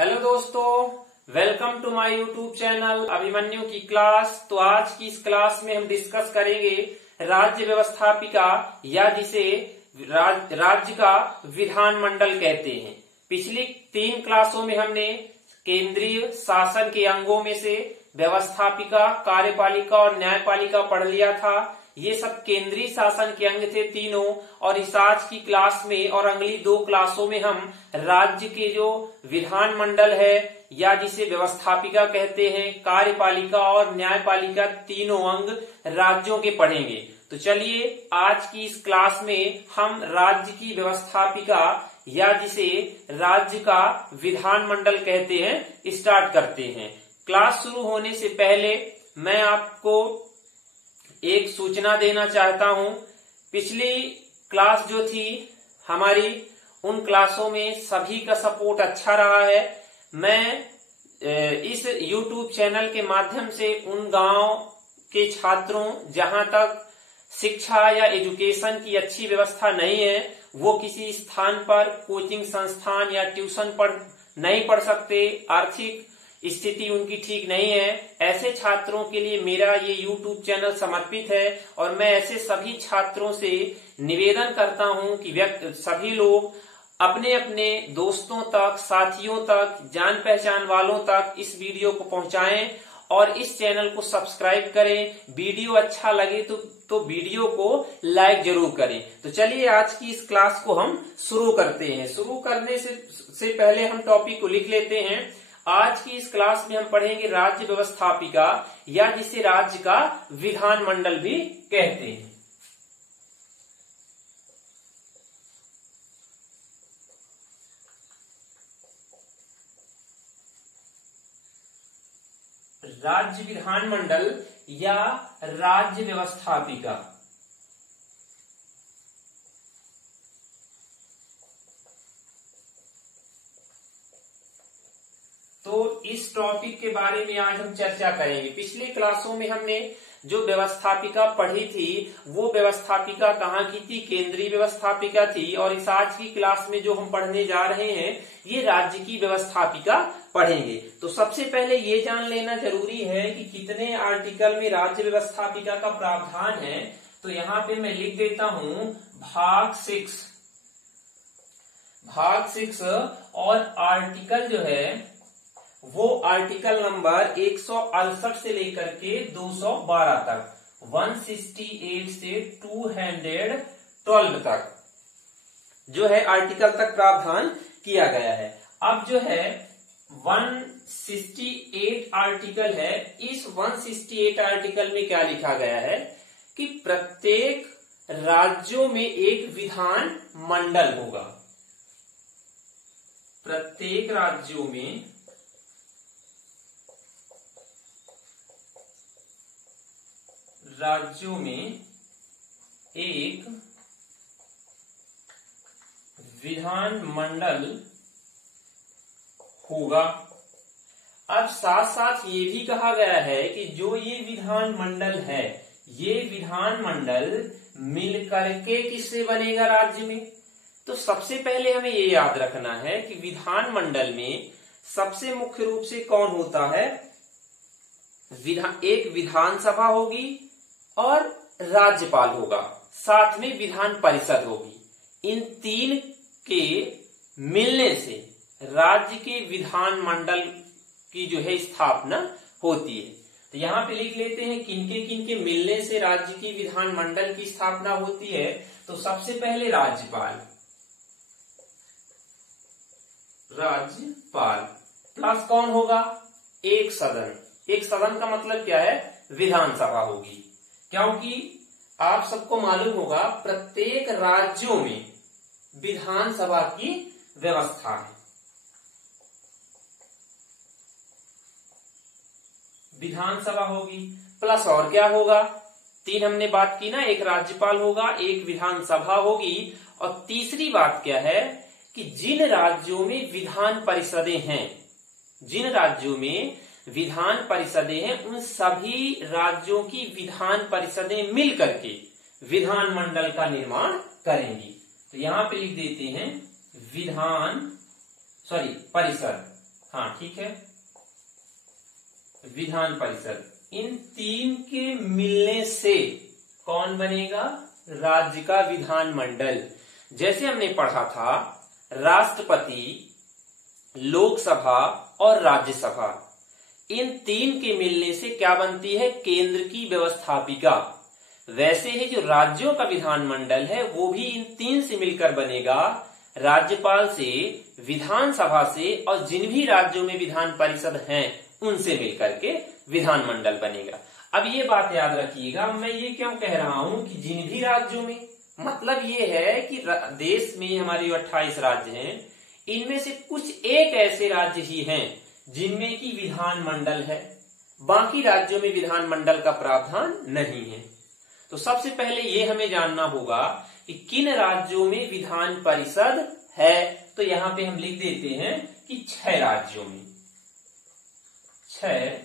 Hello दोस्तों, welcome to my YouTube channel Abhimanyu की class. तो आज की इस क्लास में हम डिस्कस करेंगे राज्य व्यवस्थापिका या जिसे राज्य का विधानमंडल कहते हैं। पिछली 3 क्लासों में हमने केंद्रीय शासन के अंगों में से व्यवस्थापिका, कार्यपालिका और न्यायपालिका पढ़ लिया था। ये सब केंद्रीय शासन के अंग थे तीनों। और इस आज की क्लास में और अगली 2 क्लासों में हम राज्य के जो विधानमंडल है या जिसे व्यवस्थापिका कहते हैं, कार्यपालिका और न्यायपालिका, तीनों अंग राज्यों के पढ़ेंगे। तो चलिए आज की इस क्लास में हम राज्य की व्यवस्थापिका या जिसे राज्य का विधानमंडल कहते हैं स्टार्ट करते हैं। क्लास शुरू होने से पहले मैं आपको एक सूचना देना चाहता हूं। पिछली क्लास जो थी हमारी, उन क्लासों में सभी का सपोर्ट अच्छा रहा है। मैं इस YouTube चैनल के माध्यम से उन गांव के छात्रों जहां तक शिक्षा या एजुकेशन की अच्छी व्यवस्था नहीं है, वो किसी स्थान पर कोचिंग संस्थान या ट्यूशन पर नहीं पढ़ सकते, आर्थिक स्थिति उनकी ठीक नहीं है, ऐसे छात्रों के लिए मेरा ये YouTube चैनल समर्पित है। और मैं ऐसे सभी छात्रों से निवेदन करता हूं कि सभी लोग अपने अपने दोस्तों तक, साथियों तक, जान पहचान वालों तक इस वीडियो को पहुंचाएं और इस चैनल को सब्सक्राइब करें। वीडियो अच्छा लगे तो वीडियो को लाइक जरूर करें। तो चलिए आज की इस क्लास को हम शुरू करते हैं। शुरू करने से पहले हम टॉपिक को लिख लेते हैं। आज की इस क्लास में हम पढ़ेंगे राज्य व्यवस्थापिका या जिसे राज्य का विधानमंडल भी कहते हैं। राज्य विधानमंडल या राज्य व्यवस्थापिका। तो इस टॉपिक के बारे में आज हम चर्चा करेंगे। पिछली क्लासों में हमने जो व्यवस्थापिका पढ़ी थी वो व्यवस्थापिका कहाँ की थी? केंद्रीय व्यवस्थापिका थी। और इस आज की क्लास में जो हम पढ़ने जा रहे हैं ये राज्य की व्यवस्थापिका पढ़ेंगे। तो सबसे पहले ये जान लेना जरूरी है कि कितने आर्टिकल में राज्य व्यवस्थापिका का प्रावधान है। तो यहाँ पे मैं लिख देता हूं भाग 6 और आर्टिकल जो है वो आर्टिकल नंबर 168 से लेकर के 212 तक, 168 से 212 तक जो है आर्टिकल तक प्रावधान किया गया है। अब जो है 168 आर्टिकल है। इस 168 आर्टिकल में क्या लिखा गया है कि प्रत्येक राज्यों में एक विधान मंडल होगा। प्रत्येक राज्यों में एक विधानमंडल होगा। अब साथ साथ ये भी कहा गया है कि जो ये विधानमंडल है, ये विधानमंडल मिलकर के किससे बनेगा? राज्य में। तो सबसे पहले हमें ये याद रखना है कि विधानमंडल में सबसे मुख्य रूप से कौन होता है? एक विधानसभा होगी और राज्यपाल होगा, साथ में विधान परिषद होगी। इन 3 के मिलने से राज्य के विधानमंडल की जो है स्थापना होती है। तो यहाँ पे लिख लेते हैं किनके मिलने से राज्य की विधानमंडल की स्थापना होती है। तो सबसे पहले राज्यपाल प्लस कौन होगा? एक सदन। एक सदन का मतलब क्या है? विधानसभा होगी। क्योंकि आप सबको मालूम होगा प्रत्येक राज्यों में विधानसभा की व्यवस्था है। विधानसभा होगी प्लस और क्या होगा? 3 हमने बात की ना, एक राज्यपाल होगा, एक विधानसभा होगी और तीसरी बात क्या है कि जिन राज्यों में विधान परिषदें हैं, जिन राज्यों में विधान परिषदें हैं, उन सभी राज्यों की विधान परिषदें मिलकर के विधानमंडल का निर्माण करेंगी। तो यहां पे लिख देते हैं परिषद। हाँ ठीक है, विधान परिषद, इन तीन के मिलने से कौन बनेगा? राज्य का विधानमंडल। जैसे हमने पढ़ा था, राष्ट्रपति, लोकसभा और राज्यसभा, इन तीन के मिलने से क्या बनती है? केंद्र की व्यवस्थापिका। वैसे ही जो राज्यों का विधानमंडल है वो भी इन तीन से मिलकर बनेगा, राज्यपाल से, विधानसभा से और जिन भी राज्यों में विधान परिषद हैं उनसे मिलकर के विधानमंडल बनेगा। अब ये बात याद रखिएगा, मैं ये क्यों कह रहा हूं कि जिन भी राज्यों में, मतलब ये है कि देश में हमारे 28 राज्य हैं, इनमें से कुछ एक ऐसे राज्य ही हैं जिनमें की विधानमंडल है, बाकी राज्यों में विधानमंडल का प्रावधान नहीं है। तो सबसे पहले ये हमें जानना होगा कि किन राज्यों में विधान परिषद है। तो यहां पे हम लिख देते हैं कि 6 राज्यों में, 6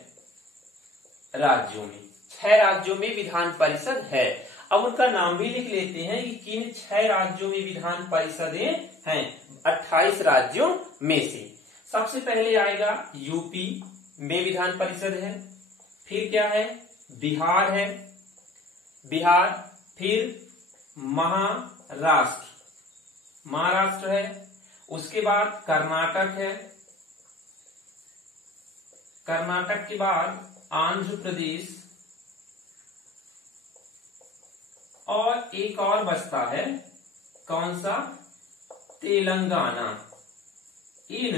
राज्यों में विधान परिषद है। अब उनका नाम भी लिख लेते हैं कि किन 6 राज्यों में विधान परिषदें हैं 28 राज्यों में से। सबसे पहले आएगा यूपी में विधान परिषद है, फिर क्या है? बिहार है, फिर महाराष्ट्र है, उसके बाद कर्नाटक है, कर्नाटक के बाद आंध्र प्रदेश, और एक और बचता है, कौन सा? तेलंगाना। इन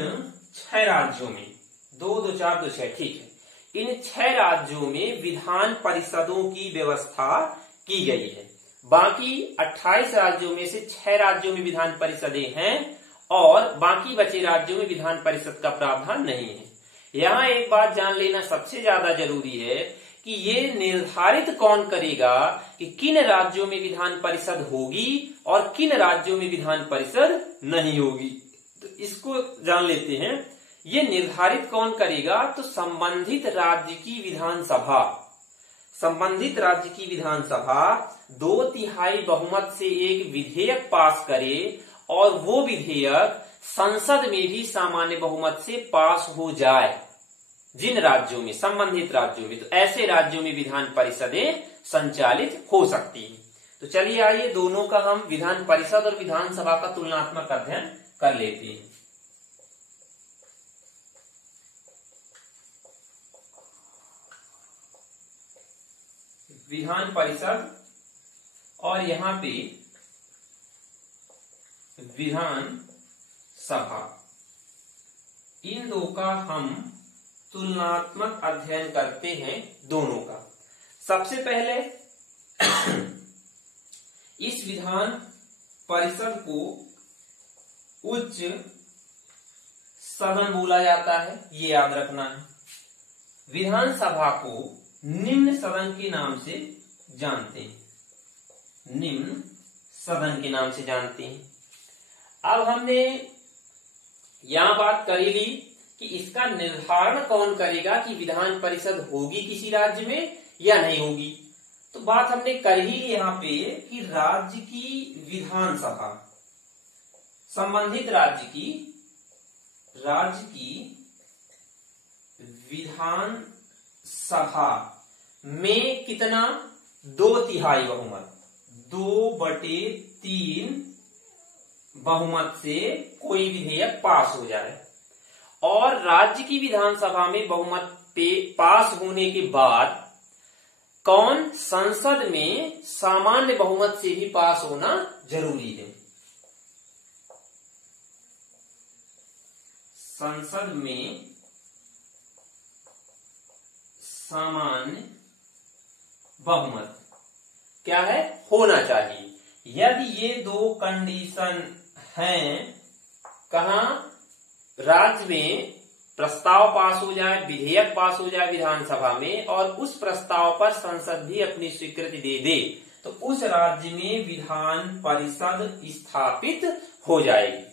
6 राज्यों में 2 2 4 2 6, ठीक है, इन 6 राज्यों में विधान परिषदों की व्यवस्था की गई है। बाकी 28 राज्यों में से 6 राज्यों में विधान परिषदें हैं और बाकी बचे राज्यों में विधान परिषद का प्रावधान नहीं है। यहाँ एक बात जान लेना सबसे ज्यादा जरूरी है कि ये निर्धारित कौन करेगा कि किन राज्यों में विधान परिषद होगी और किन राज्यों में विधान परिषद नहीं होगी। तो इसको जान लेते हैं, ये निर्धारित कौन करेगा? तो संबंधित राज्य की विधानसभा, संबंधित राज्य की विधानसभा 2/3 बहुमत से एक विधेयक पास करे और वो विधेयक संसद में भी सामान्य बहुमत से पास हो जाए जिन राज्यों में, संबंधित राज्यों में। तो ऐसे राज्यों में विधान परिषदें संचालित हो सकती है। तो चलिए आइए दोनों का हम विधान परिषद और विधानसभा का तुलनात्मक अध्ययन कर लेते हैं। विधान परिषद और यहां पे विधान सभा, इन दो का हम तुलनात्मक अध्ययन करते हैं, दोनों का। सबसे पहले इस विधान परिषद को उच्च सदन बोला जाता है, ये याद रखना है। विधानसभा को निम्न सदन के नाम से जानते हैं, निम्न सदन के नाम से जानते हैं। अब हमने यहां बात करी ली कि इसका निर्धारण कौन करेगा कि विधान परिषद होगी किसी राज्य में या नहीं होगी। तो बात हमने कर ही ली यहाँ पे कि राज्य की विधानसभा, संबंधित राज्य की विधानसभा में कितना? 2/3 बहुमत, 2/3 बहुमत से कोई विधेयक पास हो जाए। और राज्य की विधानसभा में बहुमत पे पास होने के बाद कौन? संसद में सामान्य बहुमत से भी पास होना जरूरी है। संसद में सामान्य बहुमत क्या है? होना चाहिए। यदि ये 2 कंडीशन हैं, कहां? राज्य में प्रस्ताव पास हो जाए, विधेयक पास हो जाए विधानसभा में और उस प्रस्ताव पर संसद भी अपनी स्वीकृति दे दे, तो उस राज्य में विधान परिषद स्थापित हो जाएगी।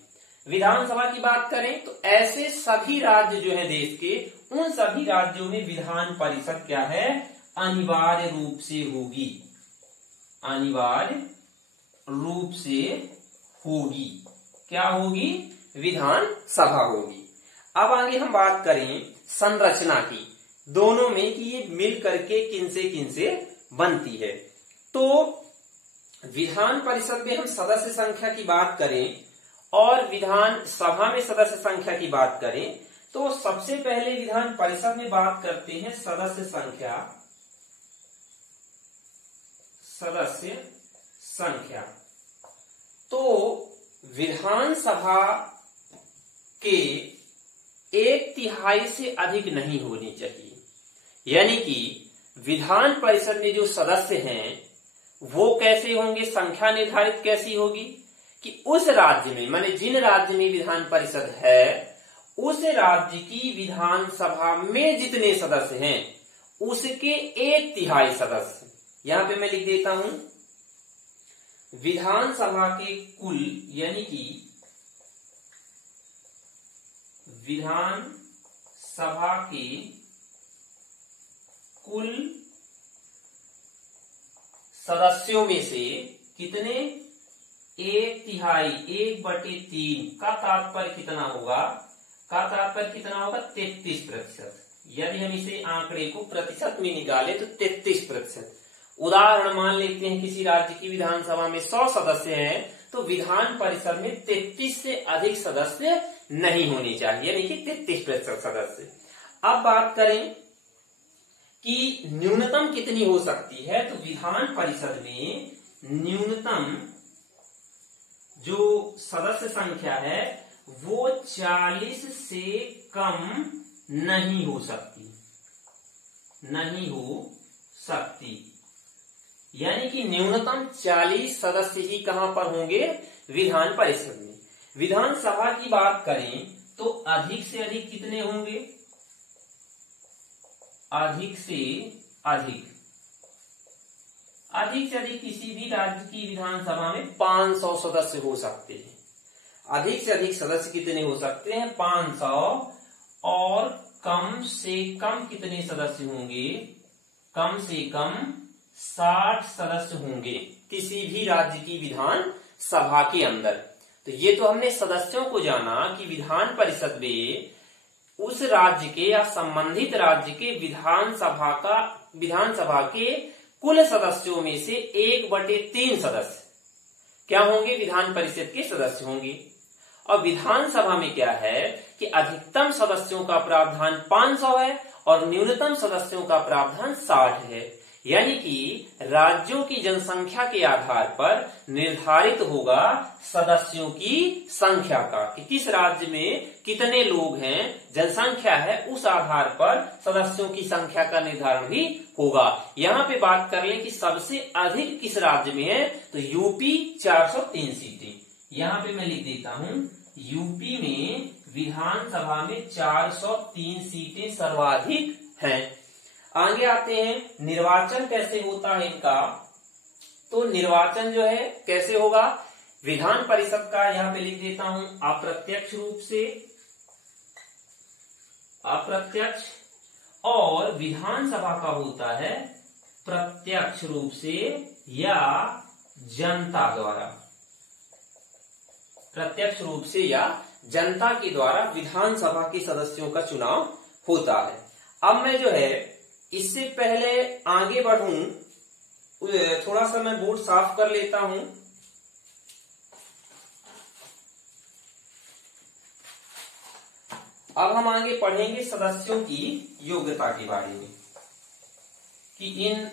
विधानसभा की बात करें तो ऐसे सभी राज्य जो है देश के, उन सभी राज्यों में विधान परिषद क्या है? अनिवार्य रूप से होगी, अनिवार्य रूप से होगी। क्या होगी? विधान सभा होगी। अब आगे हम बात करें संरचना की, दोनों में कि ये मिल करके किनसे बनती है। तो विधान परिषद में हम सदस्य संख्या की बात करें और विधान सभा में सदस्य संख्या की बात करें, तो सबसे पहले विधान परिषद में बात करते हैं सदस्य संख्या। तो विधानसभा के 1/3 से अधिक नहीं होनी चाहिए, यानी कि विधान परिषद में जो सदस्य हैं वो कैसे होंगे, संख्या निर्धारित कैसी होगी कि उस राज्य में, माने जिन राज्य में विधान परिषद है, उस राज्य की विधानसभा में जितने सदस्य हैं उसके 1/3 सदस्य, यहां पे मैं लिख देता हूं विधानसभा के कुल, यानी कि विधानसभा के कुल सदस्यों में से कितने, 1/3, 1/3 का तात्पर्य कितना होगा, 33%। यदि हम इसे आंकड़े को प्रतिशत में निकाले तो 33%। उदाहरण मान लेते हैं किसी राज्य की विधानसभा में 100 सदस्य हैं, तो विधान परिषद में 33 से अधिक सदस्य नहीं होने चाहिए, यानी कि 33% सदस्य। अब बात करें कि न्यूनतम कितनी हो सकती है, तो विधान परिषद में न्यूनतम जो सदस्य संख्या है वो 40 से कम नहीं हो सकती, यानी कि न्यूनतम 40 सदस्य ही कहां पर होंगे, विधान परिषद में। विधानसभा की बात करें तो अधिक से अधिक कितने होंगे, अधिक से अधिक किसी भी राज्य की विधानसभा में 500 सदस्य हो सकते हैं। अधिक से अधिक सदस्य कितने हो सकते हैं, 500। और कम से कम कितने सदस्य होंगे, कम से कम 60 सदस्य होंगे किसी भी राज्य की विधान सभा के अंदर। तो ये तो हमने सदस्यों को जाना कि विधान परिषद में उस राज्य के या संबंधित राज्य के विधानसभा के कुल सदस्यों में से 1/3 सदस्य क्या होंगे, विधान परिषद के सदस्य होंगे। और विधानसभा में क्या है कि अधिकतम सदस्यों का प्रावधान 500 है और न्यूनतम सदस्यों का प्रावधान 60 है, यानी कि राज्यों की जनसंख्या के आधार पर निर्धारित होगा सदस्यों की संख्या का, कि किस राज्य में कितने लोग हैं, जनसंख्या है, उस आधार पर सदस्यों की संख्या का निर्धारण भी होगा। यहाँ पे बात कर लें कि सबसे अधिक किस राज्य में है, तो यूपी 403 सीटें। यहाँ पे मैं लिख देता हूं यूपी में विधानसभा में 403 सीटें सर्वाधिक हैं। आगे आते हैं, निर्वाचन कैसे होता है इनका। तो निर्वाचन जो है कैसे होगा, विधान परिषद का यहाँ पे लिख देता हूं अप्रत्यक्ष रूप से, अप्रत्यक्ष, और विधानसभा का होता है प्रत्यक्ष रूप से या जनता द्वारा, प्रत्यक्ष रूप से या जनता के द्वारा विधानसभा के सदस्यों का चुनाव होता है। अब मैं जो है इससे पहले आगे बढ़ूं, थोड़ा सा मैं बोर्ड साफ कर लेता हूं। अब हम आगे पढ़ेंगे सदस्यों की योग्यता के बारे में, कि इन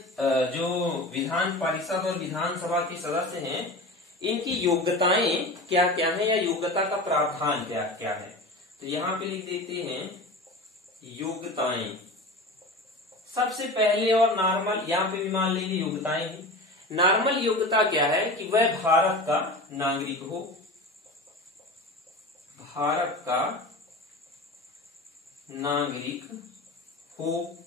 जो विधान परिषद और विधानसभा के सदस्य हैं इनकी योग्यताएं क्या क्या हैं, या योग्यता का प्रावधान क्या क्या है। तो यहां पे लिख देते हैं योग्यताएं। सबसे पहले और नॉर्मल, यहां पे भी मान लीजिए योग्यताएं ही। नॉर्मल योग्यता क्या है कि वह भारत का नागरिक हो, भारत का नागरिक हो।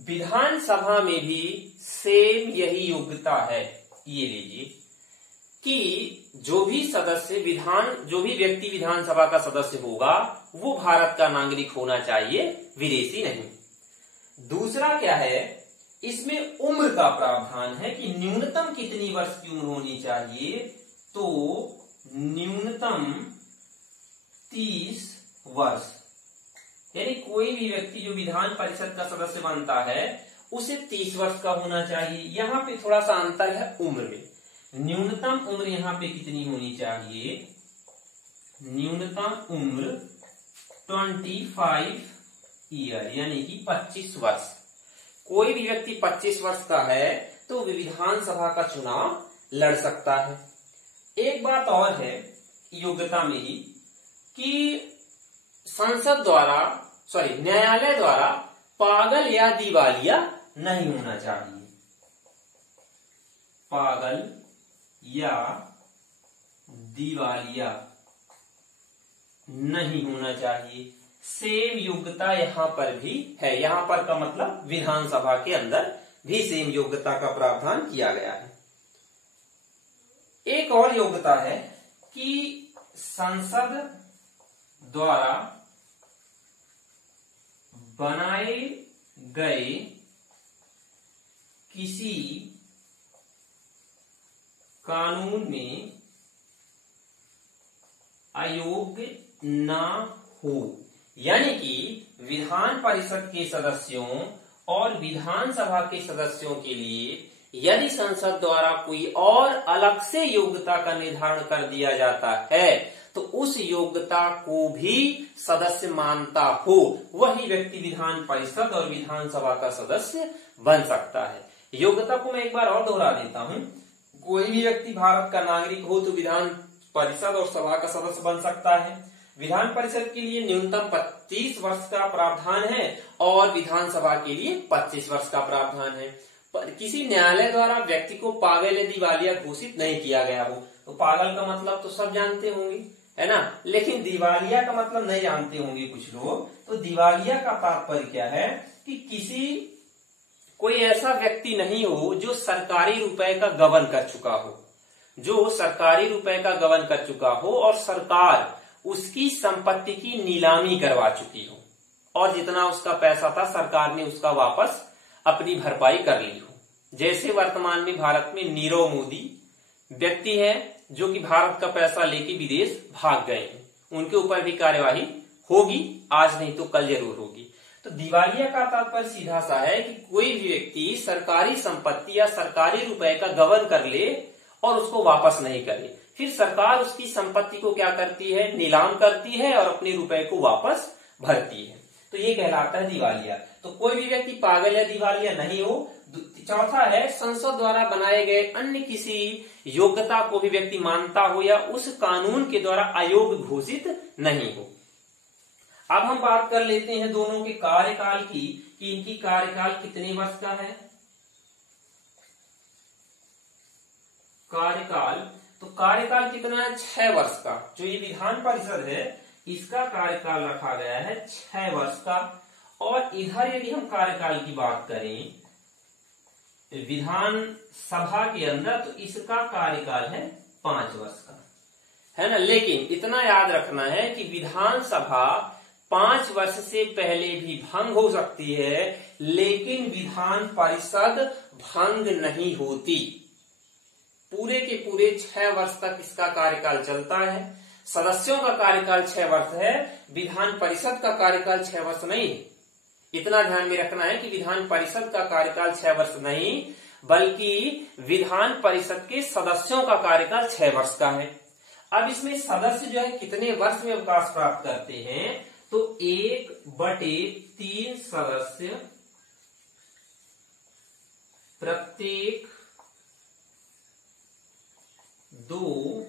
विधानसभा में भी सेम यही योग्यता है, ये लीजिए कि जो भी व्यक्ति विधानसभा का सदस्य होगा वो भारत का नागरिक होना चाहिए, विदेशी नहीं। दूसरा क्या है, इसमें उम्र का प्रावधान है कि न्यूनतम कितनी वर्ष की उम्र होनी चाहिए, तो न्यूनतम 30 वर्ष, यानी कोई भी व्यक्ति जो विधान परिषद का सदस्य बनता है उसे 30 वर्ष का होना चाहिए। यहाँ पे थोड़ा सा अंतर है उम्र में। न्यूनतम उम्र यहाँ पे कितनी होनी चाहिए? न्यूनतम उम्र 25 ईयर, यानी कि 25 वर्ष। कोई भी व्यक्ति 25 वर्ष का है तो विधानसभा का चुनाव लड़ सकता है। एक बात और है योग्यता में ही कि संसद द्वारा न्यायालय द्वारा पागल या दिवालिया नहीं होना चाहिए। पागल या दिवालिया नहीं होना चाहिए। सेम योग्यता यहाँ पर भी है। यहाँ पर का मतलब विधानसभा के अंदर भी सेम योग्यता का प्रावधान किया गया है। एक और योग्यता है कि संसद द्वारा बनाए गए किसी कानून में अयोग्य ना हो, यानी कि विधान परिषद के सदस्यों और विधानसभा के सदस्यों के लिए यदि संसद द्वारा कोई और अलग से योग्यता का निर्धारण कर दिया जाता है तो उस योग्यता को भी सदस्य मानता हो वही व्यक्ति विधान परिषद और विधानसभा का सदस्य बन सकता है। योग्यता को मैं एक बार और दोहरा देता हूं। कोई भी व्यक्ति भारत का नागरिक हो तो विधान परिषद और सभा का सदस्य बन सकता है। विधान परिषद के लिए न्यूनतम 25 वर्ष का प्रावधान है और विधानसभा के लिए 25 वर्ष का प्रावधान है। पर किसी न्यायालय द्वारा व्यक्ति को पागल या दिवालिया घोषित नहीं किया गया हो। तो पागल का मतलब तो सब जानते होंगे, है ना, लेकिन दिवालिया का मतलब नहीं जानते होंगे कुछ लोग। तो दिवालिया का तात्पर्य क्या है कि कोई ऐसा व्यक्ति नहीं हो जो सरकारी रुपए का गबन कर चुका हो, जो सरकारी रुपए का गबन कर चुका हो और सरकार उसकी संपत्ति की नीलामी करवा चुकी हो और जितना उसका पैसा था सरकार ने उसका वापस अपनी भरपाई कर ली हो। जैसे वर्तमान में भारत में नीरव मोदी व्यक्ति है जो कि भारत का पैसा लेके विदेश भाग गए हैं, उनके ऊपर भी कार्यवाही होगी, आज नहीं तो कल जरूर होगी। तो दिवालिया का तात्पर्य सीधा सा है कि कोई भी व्यक्ति सरकारी संपत्ति या सरकारी रुपए का गबन कर ले और उसको वापस नहीं करे, फिर सरकार उसकी संपत्ति को क्या करती है, नीलाम करती है और अपने रुपए को वापस भरती है। तो ये कहलाता है दिवालिया। तो कोई भी व्यक्ति पागल या दिवालिया नहीं हो। चौथा है संसद द्वारा बनाए गए अन्य किसी योग्यता को भी व्यक्ति मानता हो या उस कानून के द्वारा अयोग्य घोषित नहीं हो। अब हम बात कर लेते हैं दोनों के कार्यकाल की कि इनकी कार्यकाल कितने वर्ष का है। कार्यकाल कितना है? 6 वर्ष का। जो ये विधान परिषद है इसका कार्यकाल रखा गया है 6 वर्ष का। और इधर यदि हम कार्यकाल की बात करें विधान सभा के अंदर तो इसका कार्यकाल है 5 वर्ष का, है ना। लेकिन इतना याद रखना है कि विधानसभा 5 वर्ष से पहले भी भंग हो सकती है, लेकिन विधान परिषद भंग नहीं होती। पूरे के पूरे 6 वर्ष तक इसका कार्यकाल चलता है। सदस्यों का कार्यकाल 6 वर्ष है, विधान परिषद का कार्यकाल 6 वर्ष नहीं। इतना ध्यान में रखना है कि विधान परिषद का कार्यकाल 6 वर्ष नहीं बल्कि विधान परिषद के सदस्यों का कार्यकाल 6 वर्ष का है। अब इसमें सदस्य जो है कितने वर्ष में अवकाश प्राप्त करते हैं तो 1/3 सदस्य प्रत्येक 2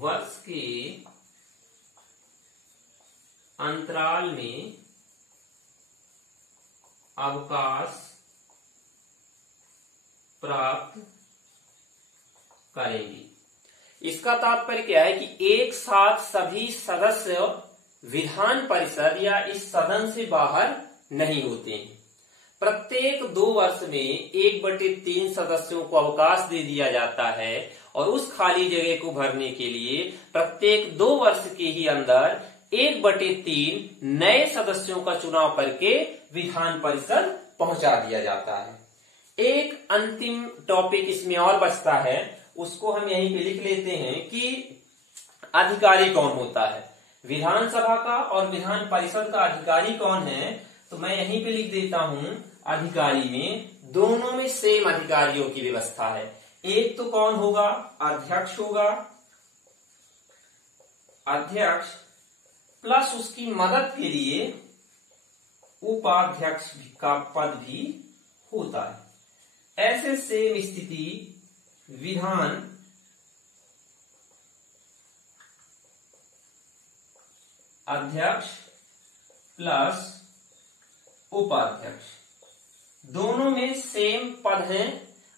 वर्ष के अंतराल में अवकाश प्राप्त करेंगे। इसका तात्पर्य क्या है कि एक साथ सभी सदस्य विधान परिषद या इस सदन से बाहर नहीं होते हैं। प्रत्येक 2 वर्ष में 1/3 सदस्यों को अवकाश दे दिया जाता है और उस खाली जगह को भरने के लिए प्रत्येक 2 वर्ष के ही अंदर 1/3 नए सदस्यों का चुनाव करके विधान परिषद पहुंचा दिया जाता है। एक अंतिम टॉपिक इसमें और बचता है, उसको हम यहीं पे लिख लेते हैं कि अधिकारी कौन होता है। विधानसभा का और विधान परिषद का अधिकारी कौन है, तो मैं यहीं पे लिख देता हूं अधिकारी में दोनों में सेम अधिकारियों की व्यवस्था है। एक तो कौन होगा, अध्यक्ष होगा, अध्यक्ष प्लस उसकी मदद के लिए उपाध्यक्ष का पद भी होता है। ऐसे सेम स्थिति विधान अध्यक्ष प्लस उपाध्यक्ष दोनों में सेम पद है,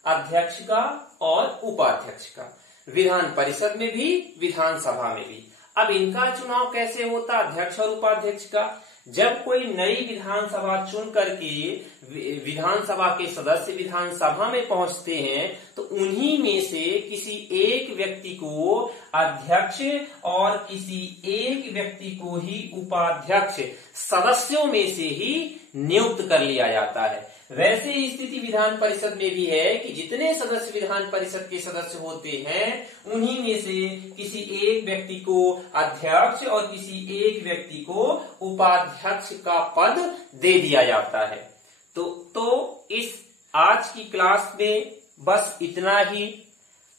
अध्यक्ष का और उपाध्यक्ष का, विधान परिषद में भी विधानसभा में भी। अब इनका चुनाव कैसे होता, अध्यक्ष और उपाध्यक्ष का, जब कोई नई विधानसभा चुन करके विधानसभा के सदस्य विधानसभा में पहुंचते हैं तो उन्हीं में से किसी एक व्यक्ति को अध्यक्ष और किसी एक व्यक्ति को ही उपाध्यक्ष सदस्यों में से ही नियुक्त कर लिया जाता है। वैसे ही स्थिति विधान परिषद में भी है कि जितने सदस्य विधान परिषद के सदस्य होते हैं उन्हीं में से किसी एक व्यक्ति को अध्यक्ष और किसी एक व्यक्ति को उपाध्यक्ष का पद दे दिया जाता है। तो इस आज की क्लास में बस इतना ही।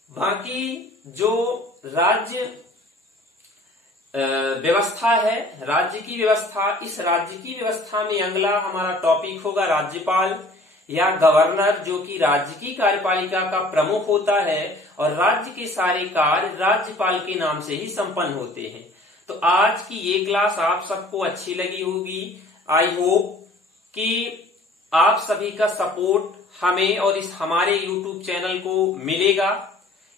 बाकी जो राज्य व्यवस्था है, राज्य की व्यवस्था, इस राज्य की व्यवस्था में अगला हमारा टॉपिक होगा राज्यपाल या गवर्नर, जो कि राज्य की कार्यपालिका का प्रमुख होता है और राज्य के सारे कार्य राज्यपाल के नाम से ही संपन्न होते हैं। तो आज की ये क्लास आप सबको अच्छी लगी होगी। आई होप कि आप सभी का सपोर्ट हमें और इस हमारे YouTube चैनल को मिलेगा।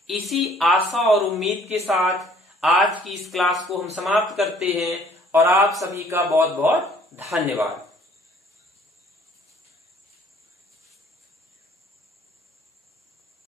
इसी आशा और उम्मीद के साथ आज की इस क्लास को हम समाप्त करते हैं और आप सभी का बहुत बहुत धन्यवाद।